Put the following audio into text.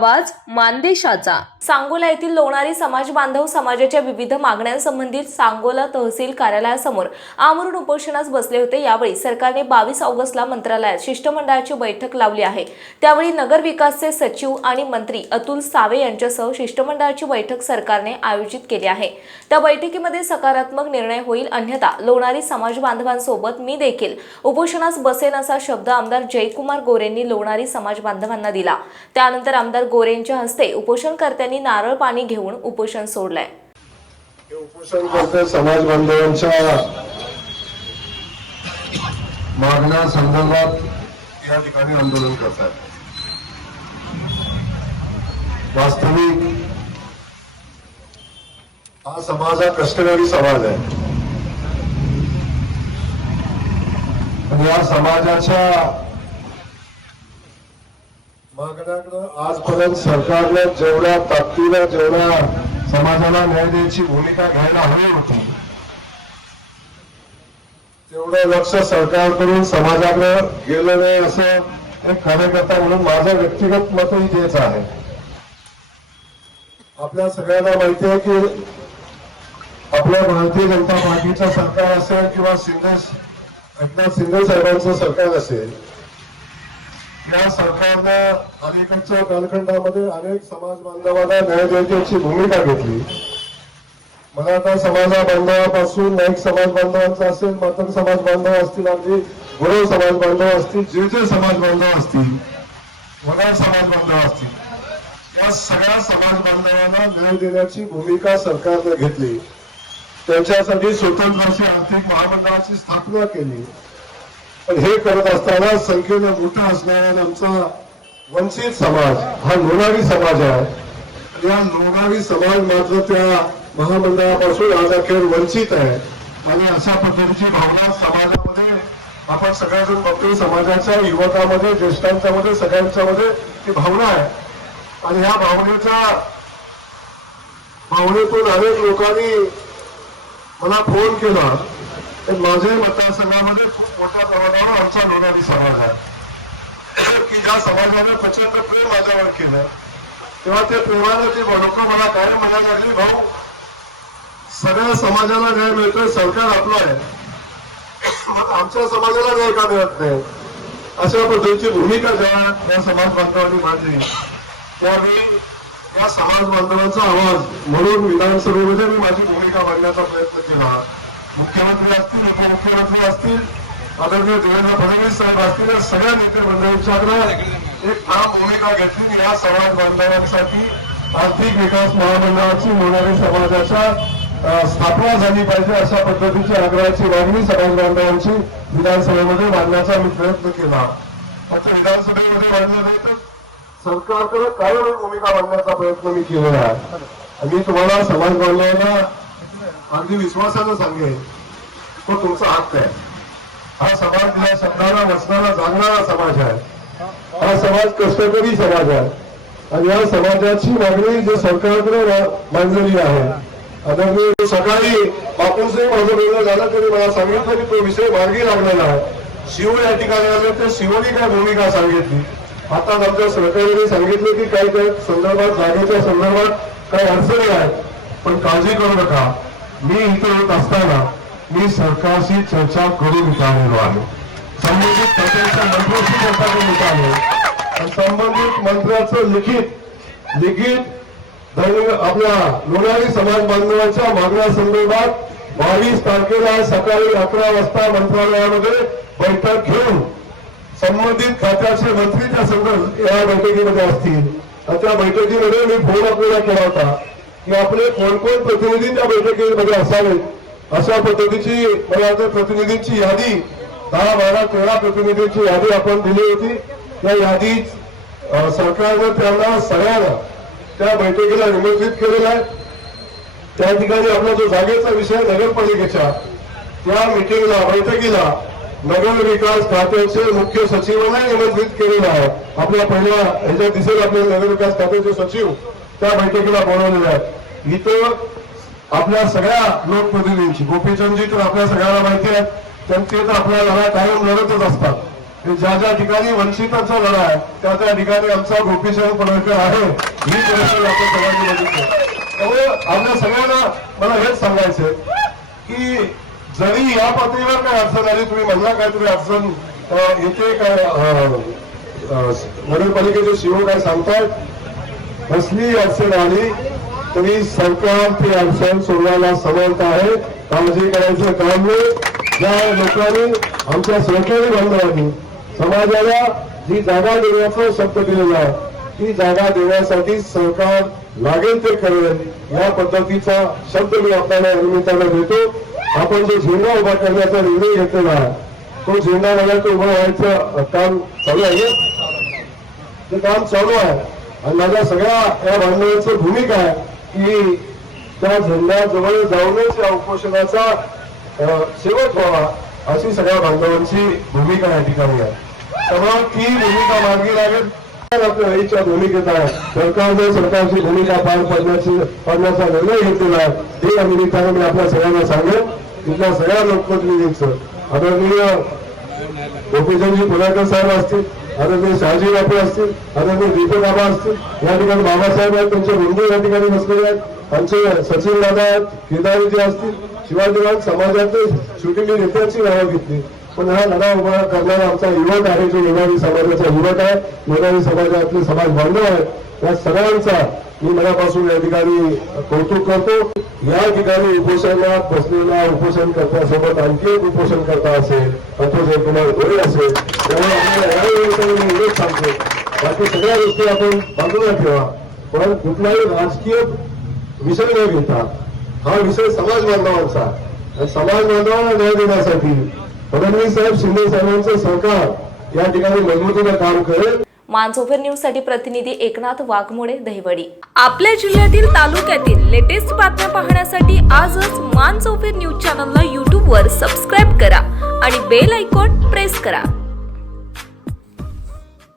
आवाज मानदेशाचा. सांगोला येथील लोणारी समाज बांधव समाजाच्या विविध मागण्यांसंबंधित सांगोला तहसील कार्यालयासमोर आमरण उपोषणास बसले होते. यावेळी सरकारने बावीस ऑगस्टला मंत्रालयात शिष्टमंडळाची बैठक लावली आहे. त्यावेळी नगर विकासचे सचिव आणि मंत्री अतुल सावे यांच्यासह शिष्टमंडळाची बैठक सरकारने आयोजित केली आहे. त्या बैठकीमध्ये सकारात्मक निर्णय होईल. अन्यथा लोणारी समाज बांधवांसोबत मी देखील उपोषणास बसेन असा शब्द आमदार जयकुमार गोरेंनी लोणारी समाज बांधवांना दिला. त्यानंतर आमदार गोरेंच्या हस्ते उपोषणकर्त्यांनी नारळ पाणी घेऊन उपोषण सोडलंय. उपोषणकर्ते समाज बांधवांच्या मागण्या संदर्भात या ठिकाणी आंदोलन करतात वास्तविक हा समाज हा कष्टकरी समाज आहे. आणि या समाजाच्या मागण्याकडे आजपर्यंत सरकारनं जेवढ्या ताकदीला जेवढ्या समाजाला न्याय द्यायची भूमिका घ्यायला हवी होती तेवढं लक्ष सरकारकडून समाजाकडे गेलं नाही असं एक कार्यकर्ता म्हणून माझं व्यक्तिगत मतही तेच आहे. आपल्या सगळ्यांना माहिती आहे की आपल्या भारतीय जनता पार्टीचं सरकार असेल किंवा शिंदे एकनाथ शिंदे साहेबांचं सरकार असेल या सरकारनं अलीकडच्या कालखंडामध्ये अनेक समाज बांधवांना न्याय द्यायची भूमिका घेतली. मराठा समाजा बांधवापासून नाईक समाज बांधवांचा असेल मातंग समाज बांधव असतील अगदी गुरव समाज बांधव असतील जे जे समाज बांधव असतील वडार समाज बांधव असतील या सगळ्या समाज बांधवांना न्याय देण्याची भूमिका सरकारने घेतली. त्यांच्यासाठी स्वतंत्र आर्थिक महामंडळाची स्थापना केली. हे करत असताना संख्येनं मोठा असणारा आमचा वंचित समाज हा लोणावी समाज आहे. या लोणावी समाज मात्र त्या महामंडळापासून आज अखेर वंचित आहे. आणि अशा पद्धतीची भावना समाजामध्ये आपण सगळ्याजण बघतो समाजाच्या युवकामध्ये ज्येष्ठांच्या मध्ये सगळ्यांच्या मध्ये ती भावना आहे. आणि ह्या भावनेच्या भावनेतून अनेक लोकांनी मला फोन केला. तर माझ्या मतदारसंघामध्ये खूप मोठ्या प्रमाणावर आमचा लोणारी समाज आहे. की ज्या समाजाने प्रचंड प्रेम माझ्यावर केलं तेव्हा ते प्रेमानं ते लोक मला काय म्हणायला लागली भाऊ सगळ्या समाजाला न्याय मिळतोय सरकार आपलं आहे. आमच्या समाजाला न्याय का मिळत नाही? अशा पद्धतीची भूमिका जेव्हा या समाज बांधवांनी मांडली. त्यावेळी या समाज बांधवांचा आवाज म्हणून विधानसभेमध्ये मी माझी भूमिका मांडण्याचा प्रयत्न केला. मुख्यमंत्री असतील उपमुख्यमंत्री असतील आदरणीय देवेंद्र फडणवीस साहेब असतील या सगळ्या नेते मंडळींच्याकडे एक ठाम भूमिका घेतली या समाज बांधवांसाठी आर्थिक विकास महामंडळाची लोणारी समाजाच्या स्थापना झाली पाहिजे अशा पद्धतीची आग्रहाची मागणी समाज बांधवांची विधानसभेमध्ये मांडण्याचा मी प्रयत्न केला. आता विधानसभेमध्ये मांडलं नाही तर सरकारकडे कायम भूमिका मांडण्याचा प्रयत्न मी केलेला आहे? मी तुम्हाला समाज बांधवांना अगदी विश्वासानं सांगेल तो तुमचा हक्क आहे. हा समाज हा शब्दाला नसणारा जागणारा समाज आहे. हा समाज कष्टकरी समाज आहे. आणि या समाजाची मागणी जे सरकारकडे मांडलेली आहे. आता मी सकाळी बापूंचंही माझं बोलणं झालं तरी मला सांगितलं की तो विषय मार्गी लागलेला आहे. शिव या ठिकाणी आले तर शिवनी काय भूमिका सांगितली? आता आमच्या सरकारने सांगितलं की काही काही संदर्भात जागेच्या संदर्भात काही अडचणी आहेत. पण काळजी करू नका. मी इथे होत असताना मी सरकारशी चर्चा करून इथं आहे. संबंधित खात्याच्या मंत्र्यांशी चर्चा करून इथं संबंधित मंत्र्याचं लिखित लिखित आपल्या लोणारी समाज बांधवांच्या मागण्यासंदर्भात बावीस तारखेला सकाळी अकरा वाजता मंत्रालयामध्ये बैठक घेऊन संबंधित खात्याचे मंत्री त्या संदर्भ या बैठकीमध्ये असतील. त्या बैठकीमध्ये मी फोन आपल्याला केला होता. की आपले कोण कोण प्रतिनिधी त्या बैठकीमध्ये असावेत अशा पद्धतीची मला प्रतिनिधींची यादी दहा बारा तेरा प्रतिनिधींची यादी आपण दिली होती. त्या यादी सरकारनं त्यांना सगळ्यांना त्या बैठकीला निमंत्रित केलेलं आहे. त्या ठिकाणी आपला जो जागेचा विषय नगरपालिकेच्या त्या मिटिंगला बैठकीला नगर विकास खात्याचे मुख्य सचिवांना निमंत्रित केलेलं आहे. आपल्या पहिल्या ह्याच्यात दिसेल आपले नगर विकास खात्याचे सचिव त्या बैठकीला बोलवलेल्या आहेत. इथं आपल्या सगळ्या लोकप्रतिनिधींची गोपीचंदजी तर आपल्या सगळ्यांना माहिती आहे त्यांचे तर आपल्या लढा कायम लढतच असतात. ज्या ज्या ठिकाणी वंचितांचा लढा आहे त्या त्या ठिकाणी आमचा गोपीचंद पडळकर आहे. ही परिस्थिती आपण सगळ्यांनी बघितली. त्यामुळे आपल्या सगळ्यांना मला हेच सांगायचंय की जरी या पातळीवर काय अडचण आली तुम्ही म्हणला काहीतरी अडचण येते काय नगरपालिकेचे शिव काय सांगतायत कसली अडचण आली तरी सरकार ती अडचण सोडवायला समर्थ आहे. काळजी करायचं काम नाही. ज्या लोकांनी आमच्या सहकारी बांधवांनी समाजाला जी जागा देण्याचा शब्द दिलेला आहे ती जागा देण्यासाठी सरकार लागेल ते करेल या पद्धतीचा शब्द मी आपल्याला निमित्तानं देतो. आपण जो झेंडा उभा करण्याचा निर्णय घेतलेला आहे तो झेंडा मला तो उभा व्हायचं काम चालू आहे. ते काम चालू आहे आणि माझ्या सगळ्या या बांधवांची भूमिका आहे की त्या झेंड्याजवळ जाऊनच या उपोषणाचा शेवट व्हावा अशी सगळ्या बांधवांची भूमिका या ठिकाणी आहे. त्यामुळे ती भूमिका मार्गी लागेल. आपल्या आईच्या भूमिकेत आहे. सरकारने सरकारची भूमिका पार पडण्याची पडण्याचा निर्णय घेतलेला आहे. हे या निमित्तानं मी आपल्या सगळ्यांना सांगेन. तिथल्या सगळ्या लोकप्रतिनिधींचं आदरणीय गोपीचंदजी पुण्याकर साहेब असतील आदरणीय शहाजी बापू असतील आदरणीय दीपक बाबा असतील. या ठिकाणी बाबासाहेब आहेत त्यांचे बंधू या ठिकाणी बसलेले आहेत. आमचे सचिन दादा आहेत केदारीजी असतील. शिवाजीराज समाजातले सुटीली नेत्यांची नावं घेतली. पण हा लढा उभा करणारा आमचा युवक आहे जो लोणारी समाजाचा युवक आहे. लोणारी समाजातले समाज बांधव आहेत. या सगळ्यांचा मी मनापासून या ठिकाणी कौतुक करतो. या ठिकाणी उपोषणात बसलेल्या उपोषण करण्यासोबत आणखी एक उपोषण करता असेल अथवा जयकुमार गोरे असेल त्यामुळे आम्हाला या निमित्ताने मी एवढंच सांगतो. बाकी सगळ्या गोष्टी आपण बाजूला ठेवा. पण कुठलाही राजकीय विषय न घेता हा विषय समाज बांधवांचा. आणि समाज बांधवांना न्याय देण्यासाठी फडणवीस साहेब शिंदे साहेबांचं सरकार या ठिकाणी मजबूतीनं काम करेल. मानसोफर न्यूजसाठी प्रतिनिधी एकनाथ वाघमोडे दहिवडी. आपल्या जिल्ह्यातील तालुक्यातील लेटेस्ट बातम्या पाहण्यासाठी आजच मान न्यूज चॅनलला यूट्यूबवर सबस्क्राईब करा आणि बेल आयकॉन प्रेस करा.